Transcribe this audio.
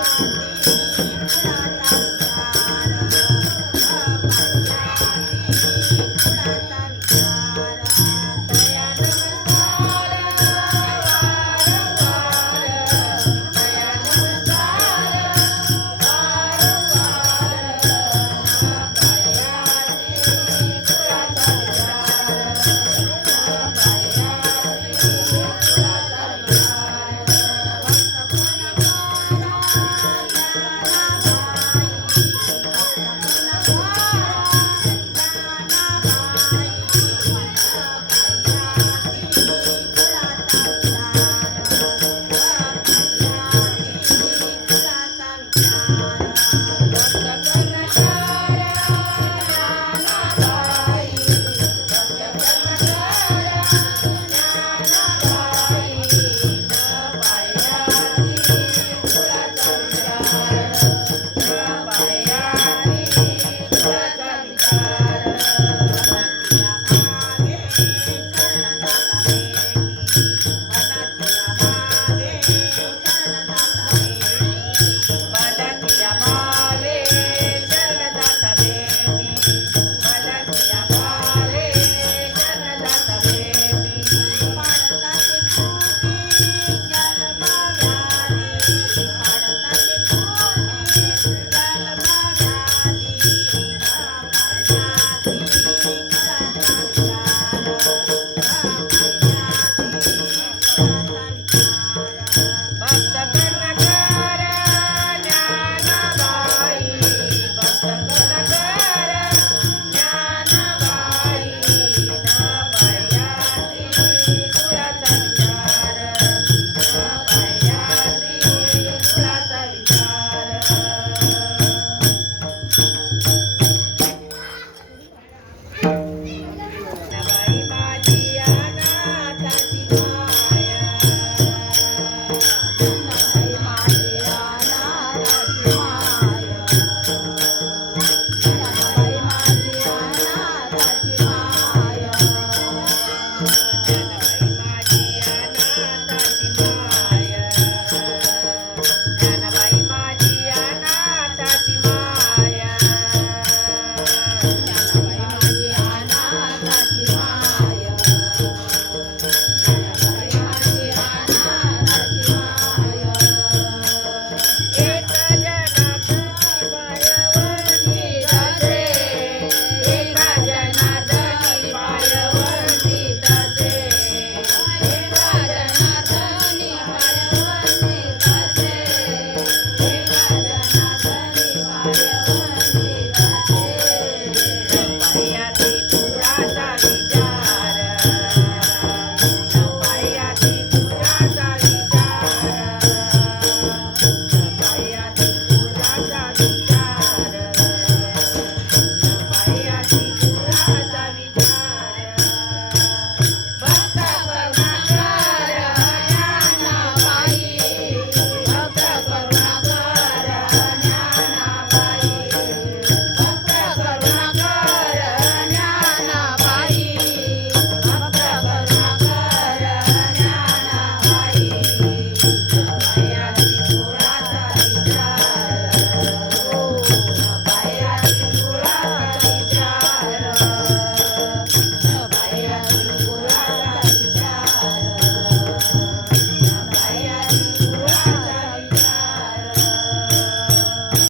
Stories.